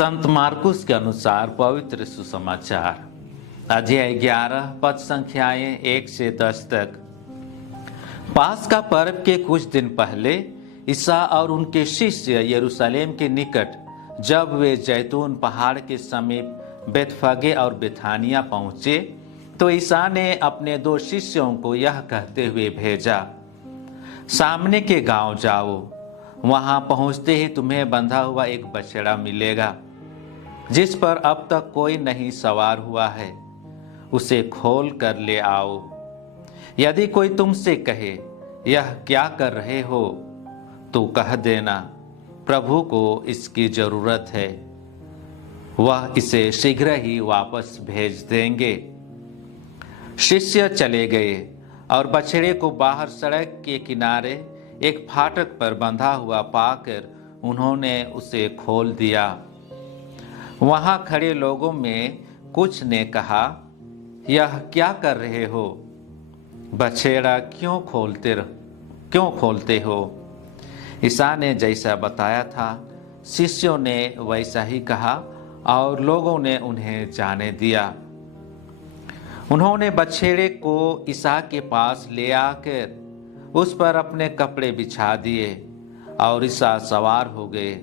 संत मार्कुस के अनुसार पवित्र सुसमाचार अध्याय 11 पद संख्याएं 1 से 10 तक। पास्का पर्व के कुछ दिन पहले ईसा और उनके शिष्य यरूशलेम के निकट जब वे जैतून पहाड़ के समीप बेतफगे और बेथानिया पहुंचे तो ईसा ने अपने 2 शिष्यों को यह कहते हुए भेजा, सामने के गांव जाओ, वहां पहुंचते ही तुम्हें बंधा हुआ एक बछड़ा मिलेगा जिस पर अब तक कोई नहीं सवार हुआ है, उसे खोल कर ले आओ। यदि कोई तुमसे कहे यह क्या कर रहे हो तो कह देना, प्रभु को इसकी जरूरत है, वह इसे शीघ्र ही वापस भेज देंगे। शिष्य चले गए और बछड़े को बाहर सड़क के किनारे एक फाटक पर बंधा हुआ पाकर उन्होंने उसे खोल दिया। वहां खड़े लोगों में कुछ ने कहा, यह क्या कर रहे हो, बछड़ा क्यों खोलते हो? ईसा ने जैसा बताया था शिष्यों ने वैसा ही कहा और लोगों ने उन्हें जाने दिया। उन्होंने बछड़े को ईसा के पास ले आकर उस पर अपने कपड़े बिछा दिए और ईसा सवार हो गए।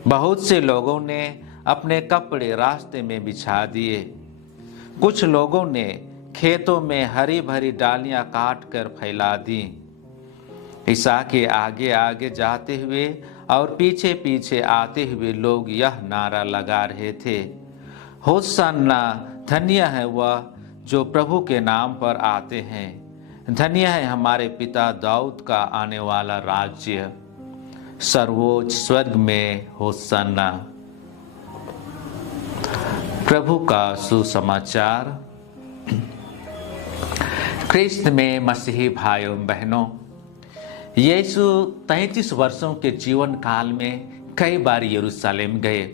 बहुत से लोगों ने अपने कपड़े रास्ते में बिछा दिए। कुछ लोगों ने खेतों में हरी भरी डालियां काट कर फैला दी। ईसा के आगे आगे जाते हुए और पीछे पीछे आते हुए लोग यह नारा लगा रहे थे, होशाना, धन्य है वह जो प्रभु के नाम पर आते हैं, धन्य है हमारे पिता दाऊद का आने वाला राज्य, सर्वोच्च स्वर्ग में होशाना। प्रभु का सुसमाचार। ख्रिस्त में मसीही भाइयों बहनों, यीशु 33 वर्षों के जीवन काल में कई बार यरूशलेम गए।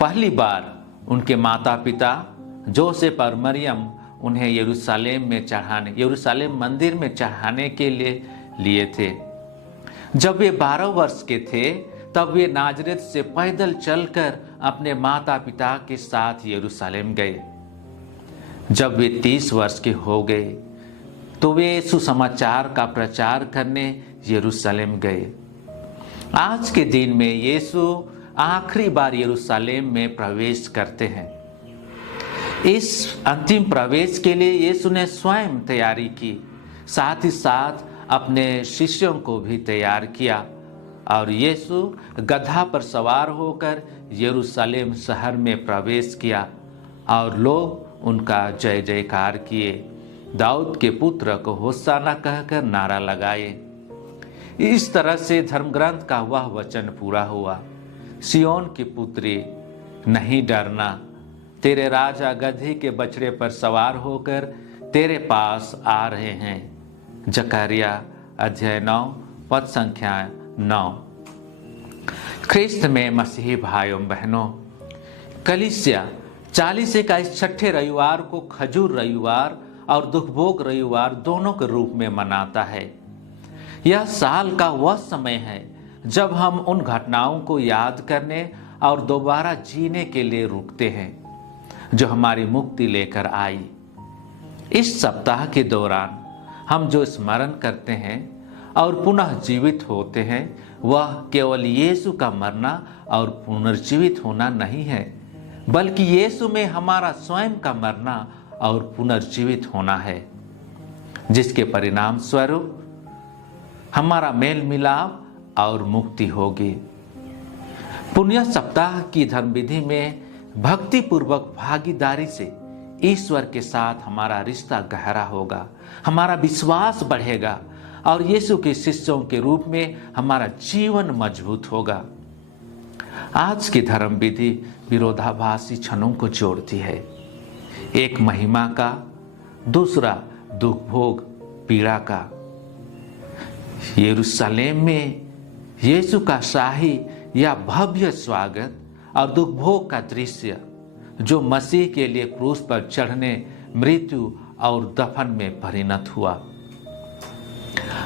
पहली बार उनके माता पिता जोसेफ और मरियम उन्हें यरूशलेम मंदिर में चढ़ाने के लिए थे। जब वे 12 वर्ष के थे तब वे नाजरेत से पैदल चलकर अपने माता पिता के साथ यरूशलेम गए। जब वे 30 वर्ष के हो गए तो वे सुसमाचार का प्रचार करने यरूशलेम गए। आज के दिन में यीशु आखिरी बार यरूशलेम में प्रवेश करते हैं। इस अंतिम प्रवेश के लिए यीशु ने स्वयं तैयारी की, साथ ही साथ अपने शिष्यों को भी तैयार किया और यीशु गधा पर सवार होकर यरूशलेम शहर में प्रवेश किया और लोग उनका जय जयकार किए, दाऊद के पुत्र को होशाना कहकर नारा लगाए। इस तरह से धर्मग्रंथ का वह वचन पूरा हुआ, सियोन की पुत्री नहीं डरना, तेरे राजा गधी के बछड़े पर सवार होकर तेरे पास आ रहे हैं। जकरिया अध्याय 9 पद संख्या 9। ख्रिस्त में मसीही भाइयों बहनों, कलीसिया 40 का इस छठे रविवार को खजूर रविवार और दुखभोग रविवार दोनों के रूप में मनाता है। यह साल का वह समय है जब हम उन घटनाओं को याद करने और दोबारा जीने के लिए रुकते हैं जो हमारी मुक्ति लेकर आई। इस सप्ताह के दौरान हम जो स्मरण करते हैं और पुनः जीवित होते हैं वह केवल यीशु का मरना और पुनर्जीवित होना नहीं है, बल्कि यीशु में हमारा स्वयं का मरना और पुनर्जीवित होना है, जिसके परिणाम स्वरूप हमारा मेल मिलाप और मुक्ति होगी। पुण्य सप्ताह की धर्म विधि में भक्ति पूर्वक भागीदारी से ईश्वर के साथ हमारा रिश्ता गहरा होगा, हमारा विश्वास बढ़ेगा और यीशु के शिष्यों के रूप में हमारा जीवन मजबूत होगा। आज की धर्म विधि विरोधाभासी क्षणों को जोड़ती है, एक महिमा का, दूसरा दुख भोग पीड़ा का। यरूशलेम में यीशु का शाही या भव्य स्वागत और दुख भोग का दृश्य जो मसीह के लिए क्रूस पर चढ़ने, मृत्यु और दफन में परिणत हुआ।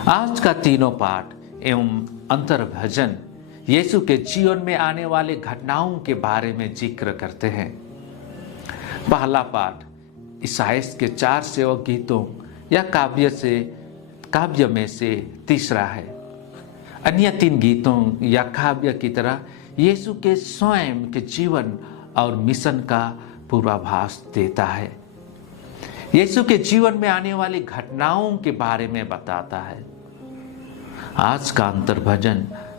आज का तीनों पाठ एवं अंतर भजन यीशु के जीवन में आने वाले घटनाओं के बारे में जिक्र करते हैं। पहला पाठ ईसाइयाह के 4 सेवक गीतों या काव्य में से तीसरा है। अन्य 3 गीतों या काव्य की तरह यीशु के स्वयं के जीवन और मिशन का पूर्वाभास देता है। यीशु के जीवन में आने वाली घटनाओं के बारे में बताता है। आज का अंतर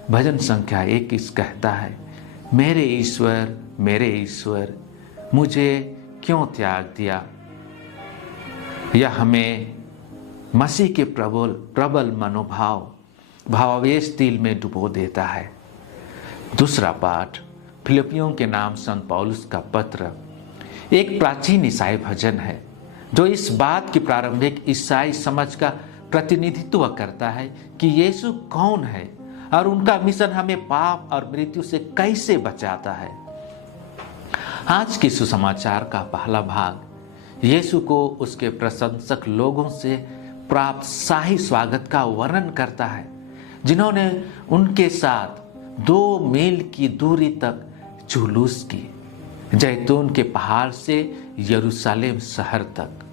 भजन संख्या 21 कहता है, मेरे ईश्वर मुझे क्यों त्याग दिया। यह हमें मसीह के प्रबल भावावेश दिल में डुबो देता है। दूसरा पाठ फिलिपियों के नाम संत पौलुस का पत्र एक प्राचीन ईसाई भजन है जो इस बात की प्रारंभिक ईसाई समझ का प्रतिनिधित्व करता है कि यीशु कौन है और उनका मिशन हमें पाप और मृत्यु से कैसे बचाता है। आज के सुसमाचार का पहला भाग यीशु को उसके प्रशंसक लोगों से प्राप्त शाही स्वागत का वर्णन करता है, जिन्होंने उनके साथ 2 मील की दूरी तक जुलूस की, जैतून के पहाड़ से यरूशलेम शहर तक।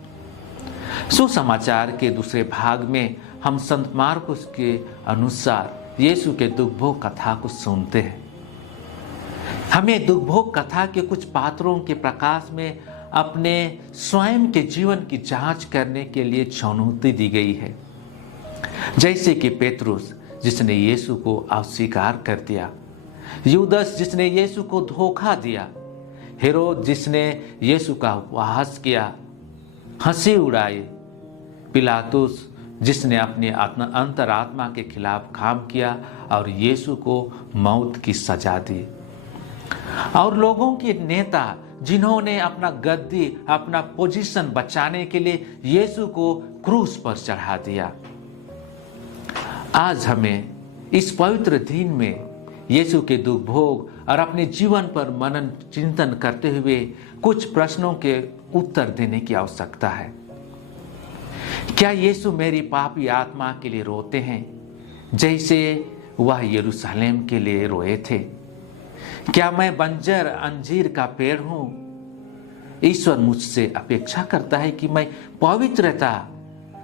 सुसमाचार के दूसरे भाग में हम संत मार्कुस के अनुसार यीशु के दुखभोग कथा को सुनते हैं। हमें दुखभोग कथा के कुछ पात्रों के प्रकाश में अपने स्वयं के जीवन की जांच करने के लिए चुनौती दी गई है। जैसे कि पेतरुस जिसने यीशु को अस्वीकार कर दिया, यूदस जिसने यीशु को धोखा दिया, हेरोद जिसने यीशु का उपहास किया, हंसी उड़ाई, पिलातुस जिसने अपनी अंतरात्मा के खिलाफ काम किया और यीशु को मौत की सजा दी, और लोगों के नेता जिन्होंने अपना गद्दी, अपना पोजीशन बचाने के लिए यीशु को क्रूस पर चढ़ा दिया। आज हमें इस पवित्र दिन में यीशु के दुख भोग और अपने जीवन पर मनन चिंतन करते हुए कुछ प्रश्नों के उत्तर देने की आवश्यकता है। क्या यीशु मेरी पापी आत्मा के लिए रोते हैं जैसे वह यरूशलेम के लिए रोए थे? क्या मैं बंजर अंजीर का पेड़ हूं? ईश्वर मुझसे अपेक्षा करता है कि मैं पवित्रता,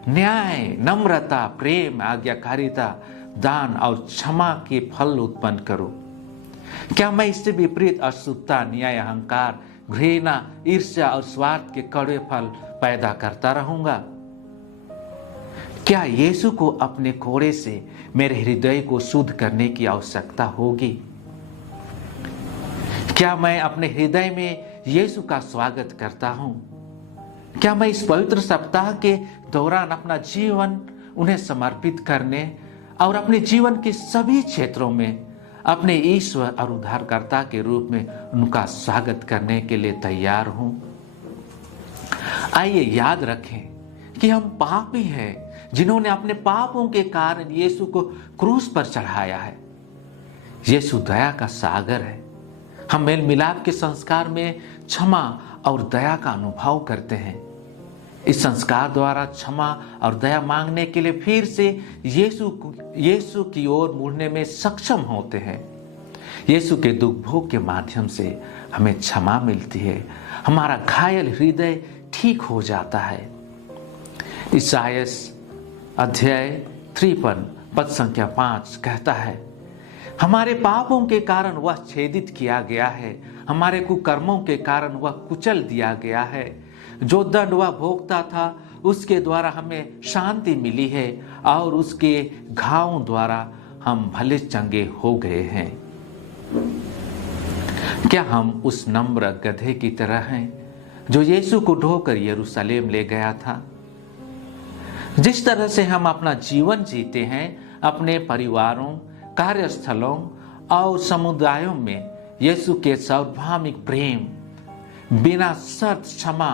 न्याय, नम्रता, प्रेम, आज्ञाकारिता, दान और क्षमा के फल उत्पन्न करूं। क्या मैं इससे विपरीत अशुद्धता, न्याय, अहंकार, घृणा, ईर्ष्या और स्वार्थ के कड़वे फल पैदा करता रहूंगा? क्या यीशु को अपने कोड़े से मेरे हृदय को शुद्ध करने की आवश्यकता होगी? क्या मैं अपने हृदय में यीशु का स्वागत करता हूं? क्या मैं इस पवित्र सप्ताह के दौरान अपना जीवन उन्हें समर्पित करने और अपने जीवन के सभी क्षेत्रों में अपने ईश्वर और उद्धारकर्ता के रूप में उनका स्वागत करने के लिए तैयार हूं? आइए याद रखें कि हम पापी हैं जिन्होंने अपने पापों के कारण यीशु को क्रूस पर चढ़ाया है। यीशु दया का सागर है। हम मेल मिलाप के संस्कार में क्षमा और दया का अनुभव करते हैं। इस संस्कार द्वारा क्षमा और दया मांगने के लिए फिर से यीशु की ओर मुड़ने में सक्षम होते हैं। यीशु के दुख भोग के माध्यम से हमें क्षमा मिलती है, हमारा घायल हृदय ठीक हो जाता है। ईसाइयाह अध्याय 53 पद संख्या 5 कहता है, हमारे पापों के कारण वह छेदित किया गया है, हमारे कुकर्मों के कारण वह कुचल दिया गया है। जो दंड वह भोगता था उसके द्वारा हमें शांति मिली है और उसके घावों द्वारा हम भले चंगे हो गए हैं। क्या हम उस नम्र गधे की तरह हैं जो यीशु को ढोकर यरूशलेम ले गया था? जिस तरह से हम अपना जीवन जीते हैं, अपने परिवारों, कार्यस्थलों और समुदायों में यीशु के सार्वभौमिक प्रेम, बिना शर्त क्षमा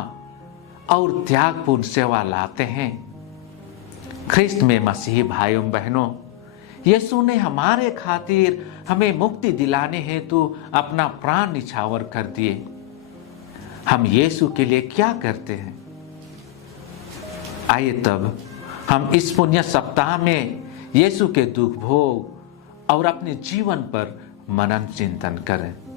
और त्यागपूर्ण सेवा लाते हैं। ख्रिस्त में मसीही भाइयों बहनों, यीशु ने हमारे खातिर हमें मुक्ति दिलाने हेतु अपना प्राण निछावर कर दिए। हम यीशु के लिए क्या करते हैं? आइए तब हम इस पुण्य सप्ताह में यीशु के दुख भोग और अपने जीवन पर मनन चिंतन करें।